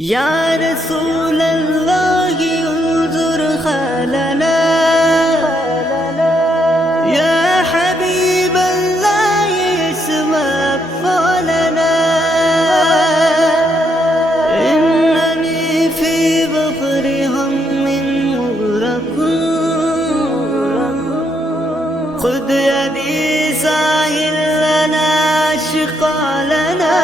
या रसूल अल्लाह उन्जुर खालना या हबीब अल्लाह इस्मा क़ौलना इन्ननी फी बहरि हम्मिन मुग़रक़ खुद यदी साहिल लना शिक़ा लना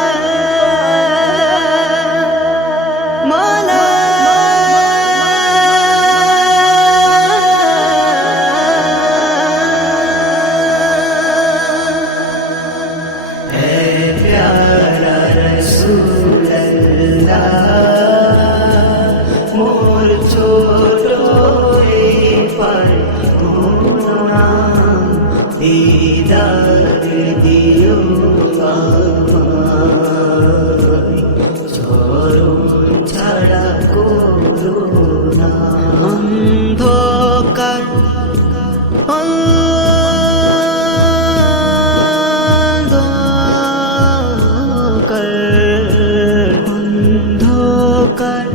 मोर छोटोए पर गुना दीदार दियो चरण छाड़ा कोरोना अंधकार অন্ধকার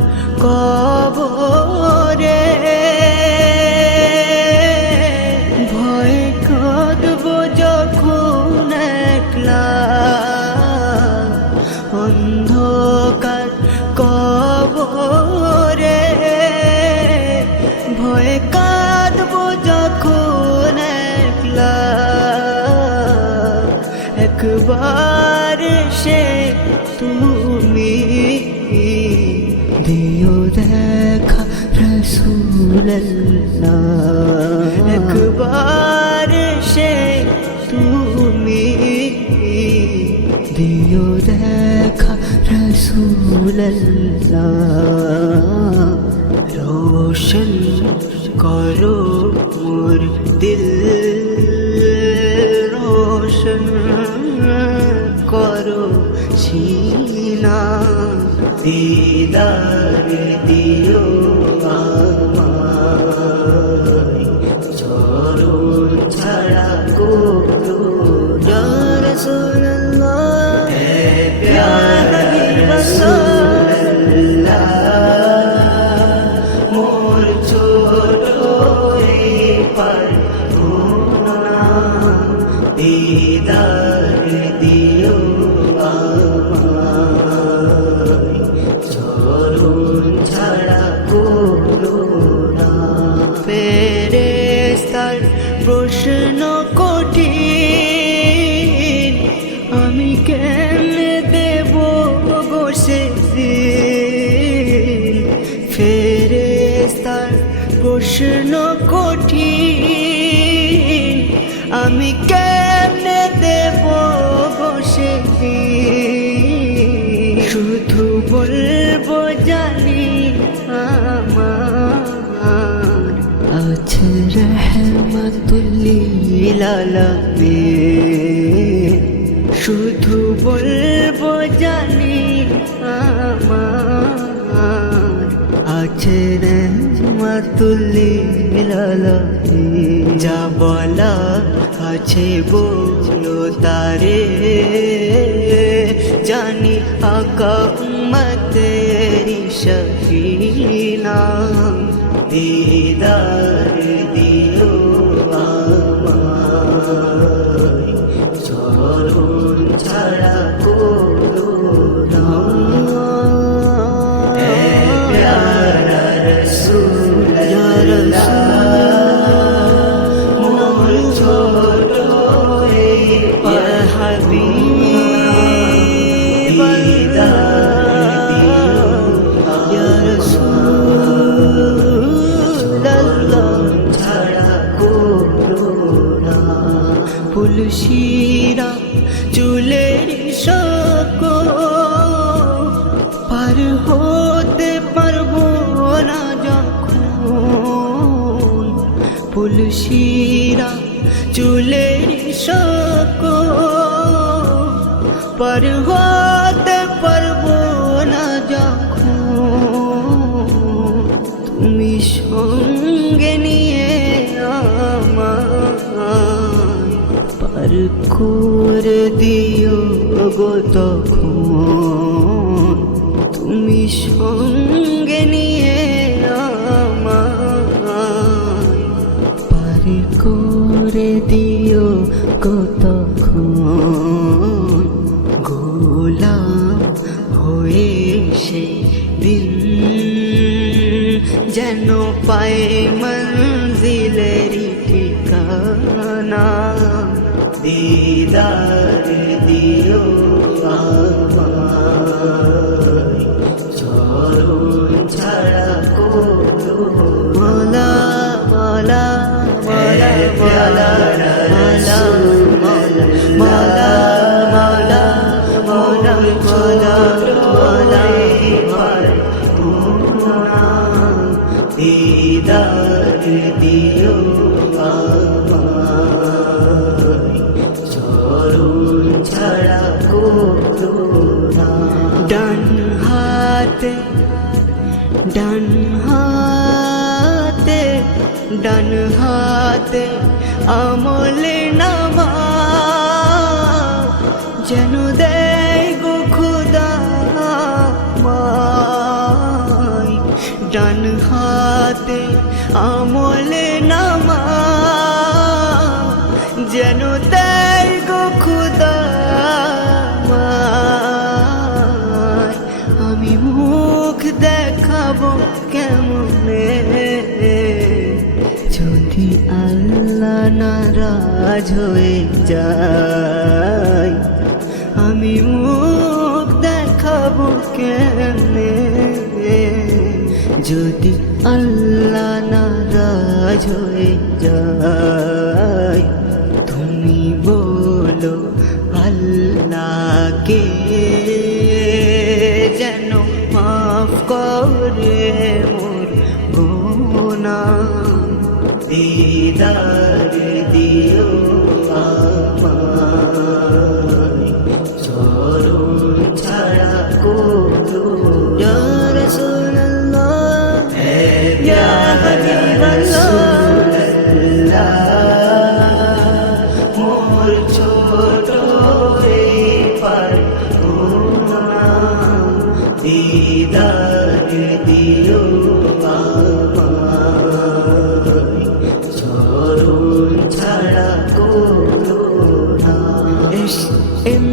কবরে ভয় কাঁদব যখন একলা অন্ধকার কবরে ভয় কাঁদব যখন একলা একবার সে তুমি দিও দেখা রসূলুল্লাহ একবার সে তুমি দিও দেখা রসূলুল্লাহ রোशन करो मोर दिल रोशन करो सीना दीदार दियो আমায় চরণ ছাড়া কোরো या रसूल अल्लाह है प्यारा रसूलुल्लाह मोर छोटोए पर गुना दीदार दियो আমায় চরণ ছাড়া কোরোনা ফেরেশতার প্রশ্ন কঠিন আমি কেমনে দেব বসে ফেরেশতার প্রশ্ন কঠিন আমি কেমনে দেব বসে শুধু বলবো জানি আমার আছে রহমাতুল লিল আলামিন শুধু বলবো জানি আমার আছে রহমাতুল লিল আলামিন যা বলা আছে বলো তারে জানি আকা উম্মতেরি শফিনা दीदार दियो আমায় চরণ ছাড়া কোরোনা এ প্যারা রাসূলুল্লাহ মোর ছোটে ইয়া হাবিব দীদার দিও ইয়া ফুলশিরা চুলের শোক পার হতে পারবো না যখন ফুলশিরা চুলের শোক পার হতে পারবো না যখন তুমি সঙ্গে নিয়ে আমায় পার করে দিও গো তখন তুমি সঙ্গে নিয়ে আমায় পার করে দিও কতক্ষণ গোলাম হয়ে সেই দিন যেন পায় মঞ্জিলেরি ঠিকানা দিদার দিও আমায় চরণ ছাড়া কোনো মালা মালা মালা মালা মালা মালা মালা মালা মালা মালা দিদার দিও আমায় চরণ ছাড়া কোনো না ডান হাতে ডান হাতে ডান হাতে আমলে নামা যেন দেয় গো খুদা মায় ডান হাতে আমলে নামা যেন দেয় গো খুদা মায় আমি মুখ দেখাবো কেমনে যদি আল্লাহ নারাজ হয়ে যায় আমি মুখ দেখাবো কেমনে যদি আল্লাহ নারাজ হয়ে যায় তুমি বলো আল্লাহকে যেন মাফ করে মোর গুনাহ দিদার দিও আমায় চরণ ছাড়া কোনো ইয়া রাসূলুল্লাহ ইয়া হাবিবাল্লাহ মোর ছোট পার দিদার দিও আমায় চরণ ছাড়া কোনো না এম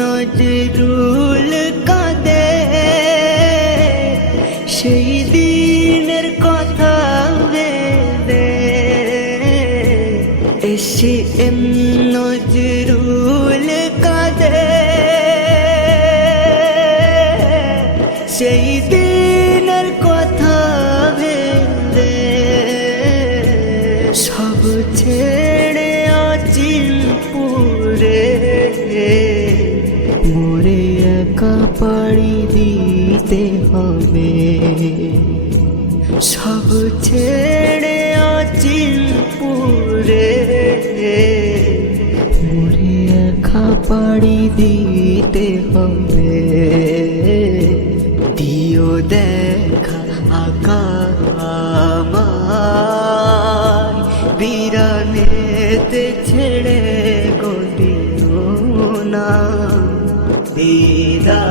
নজরুল কাঁদে সেই দিনের কথা ভেবে এসে এম নজরুল কাঁদে সেই দিনের কথা ভেবে সব ছেড়ে অচিনপুরে মোরে একা পাড়ি দিতে হবে সব ছেড়ে অচিনপুরে মোরে একা পাড়ি দিতে হবে দিও দেখা আকা আমায় বিরানেতে ছেড়ে গদিও না দিদা